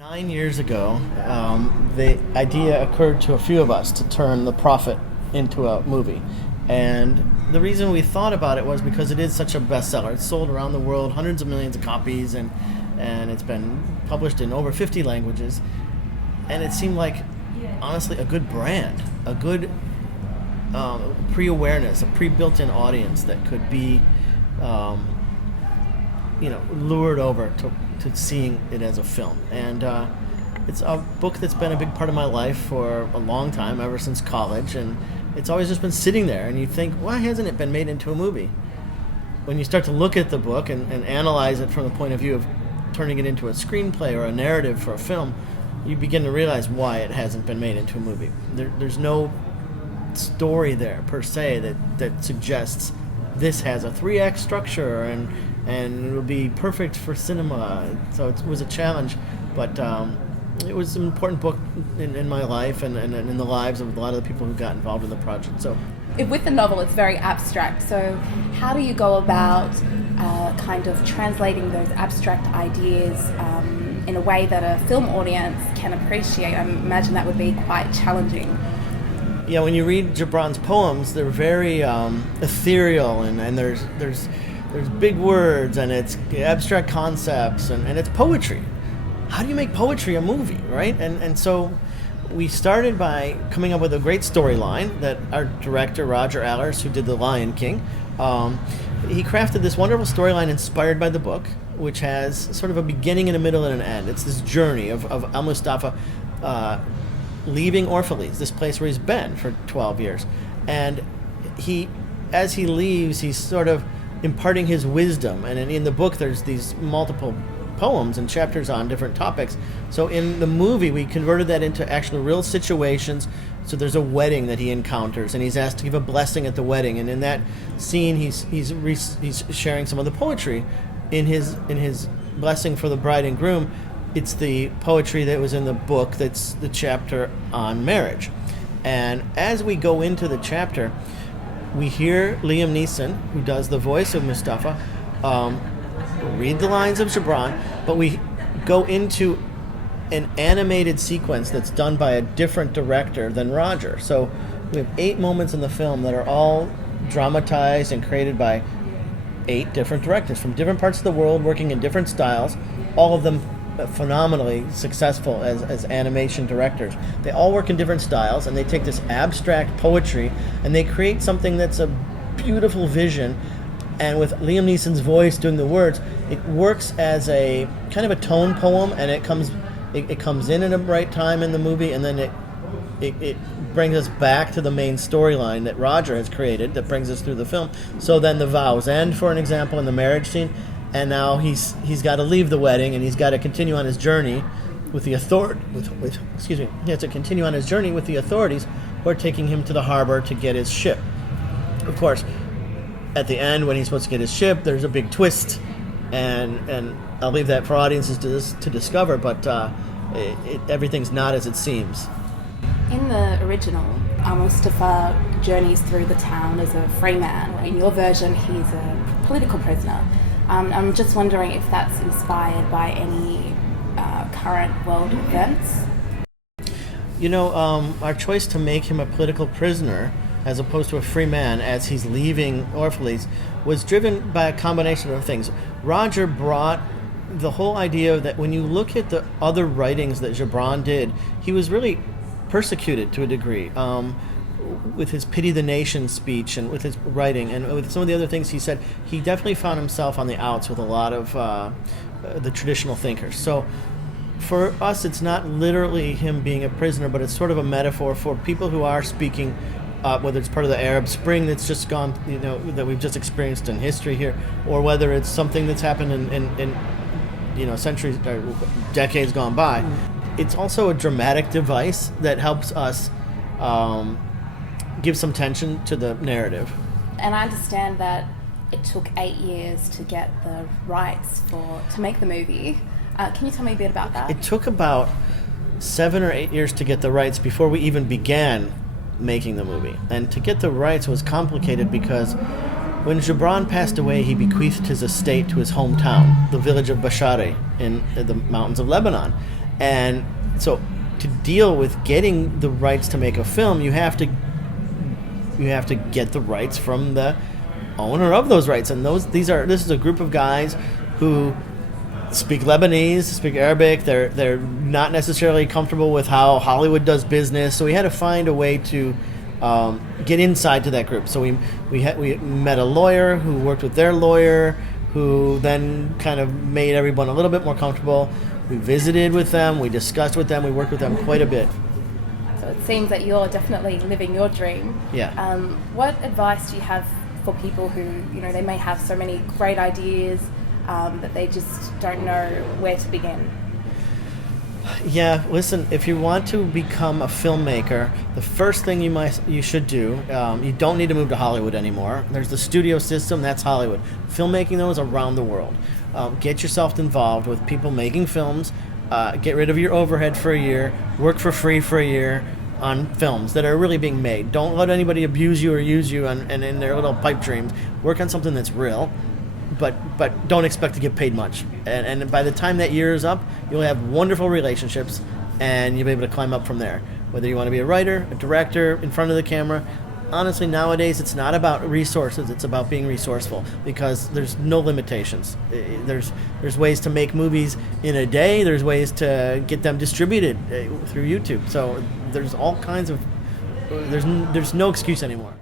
9 years ago, the idea occurred to a few of us to turn The Prophet into a movie. And the reason we thought about it was because it is such a bestseller. It's sold around the world, hundreds of millions of copies, and it's been published in over 50 languages. And it seemed like, honestly, a good brand, a good pre-awareness, a pre-built-in audience that could be, lured over to seeing it as a film. And it's a book that's been a big part of my life for a long time, ever since college, and it's always just been sitting there, and you think, why hasn't it been made into a movie? When you start to look at the book and analyze it from the point of view of turning it into a screenplay or a narrative for a film, you begin to realize why it hasn't been made into a movie. There's no story there, per se, that suggests this has a 3-act structure and it will be perfect for cinema. So it was a challenge, but it was an important book in my life and in the lives of a lot of the people who got involved in the project. So, with the novel, it's very abstract. So how do you go about kind of translating those abstract ideas in a way that a film audience can appreciate? I imagine that would be quite challenging. Yeah, when you read Gibran's poems, they're very ethereal, and there's big words, and it's abstract concepts, and it's poetry. How do you make poetry a movie, right? And so we started by coming up with a great storyline that our director, Roger Allers, who did The Lion King, he crafted this wonderful storyline inspired by the book, which has sort of a beginning and a middle and an end. It's this journey of Al-Mustafa leaving Orphalese, this place where he's been for 12 years. And as he leaves, he's sort of imparting his wisdom. And in the book, there's these multiple poems and chapters on different topics. So in the movie, we converted that into actual real situations. So there's a wedding that he encounters, and he's asked to give a blessing at the wedding. And in that scene, he's sharing some of the poetry in his blessing for the bride and groom. It's the poetry that was in the book that's the chapter on marriage. And as we go into the chapter, we hear Liam Neeson, who does the voice of Mustafa, read the lines of Gibran, but we go into an animated sequence that's done by a different director than Roger. So we have 8 moments in the film that are all dramatized and created by 8 different directors from different parts of the world, working in different styles, all of them phenomenally successful as animation directors. They all work in different styles, and they take this abstract poetry and they create something that's a beautiful vision. And with Liam Neeson's voice doing the words, it works as a kind of a tone poem, and it comes in at a right time in the movie, and then it brings us back to the main storyline that Roger has created that brings us through the film. So then the vows end, for an example, in the marriage scene. And now he's got to leave the wedding, and he's got to continue on his journey with the he has to continue on his journey with the authorities who are taking him to the harbor to get his ship. Of course, at the end, when he's supposed to get his ship, there's a big twist, and I'll leave that for audiences to discover. But everything's not as it seems. In the original, Mustafa journeys through the town as a free man. In your version, he's a political prisoner. I'm just wondering if that's inspired by any current world events. Our choice to make him a political prisoner as opposed to a free man as he's leaving Orphalese was driven by a combination of things. Roger brought the whole idea that when you look at the other writings that Gibran did, he was really persecuted to a degree. With his Pity the Nation speech and with his writing and with some of the other things he said, he definitely found himself on the outs with a lot of the traditional thinkers. So for us, it's not literally him being a prisoner, but it's sort of a metaphor for people who are speaking, whether it's part of the Arab Spring that's just gone, that we've just experienced in history here, or whether it's something that's happened in centuries or decades gone by. It's also a dramatic device that helps us give some tension to the narrative. And I understand that it took 8 years to get the rights to make the movie. Can you tell me a bit about that? It took about 7 or 8 years to get the rights before we even began making the movie. And to get the rights was complicated because when Gibran passed away, he bequeathed his estate to his hometown, the village of Bashari in the mountains of Lebanon. And so to deal with getting the rights to make a film, you have to get the rights from the owner of those rights. And this is a group of guys who speak Lebanese, speak Arabic. They're not necessarily comfortable with how Hollywood does business. So we had to find a way to get inside to that group. So we met a lawyer who worked with their lawyer, who then kind of made everyone a little bit more comfortable. We visited with them, we discussed with them, we worked with them quite a bit. So it seems that you're definitely living your dream. Yeah. What advice do you have for people who, they may have so many great ideas, but they just don't know where to begin? Yeah, listen, if you want to become a filmmaker, the first thing you should do, you don't need to move to Hollywood anymore. There's the studio system, that's Hollywood. Filmmaking, though, is around the world. Get yourself involved with people making films. Get rid of your overhead for a year. Work for free for a year on films that are really being made. Don't let anybody abuse you or use you and in their little pipe dreams. Work on something that's real. But don't expect to get paid much. And by the time that year is up, you'll have wonderful relationships, and you'll be able to climb up from there. Whether you want to be a writer, a director, in front of the camera. Honestly, nowadays, it's not about resources. It's about being resourceful, because there's no limitations. There's ways to make movies in a day. There's ways to get them distributed through YouTube. So there's all kinds of... There's no excuse anymore.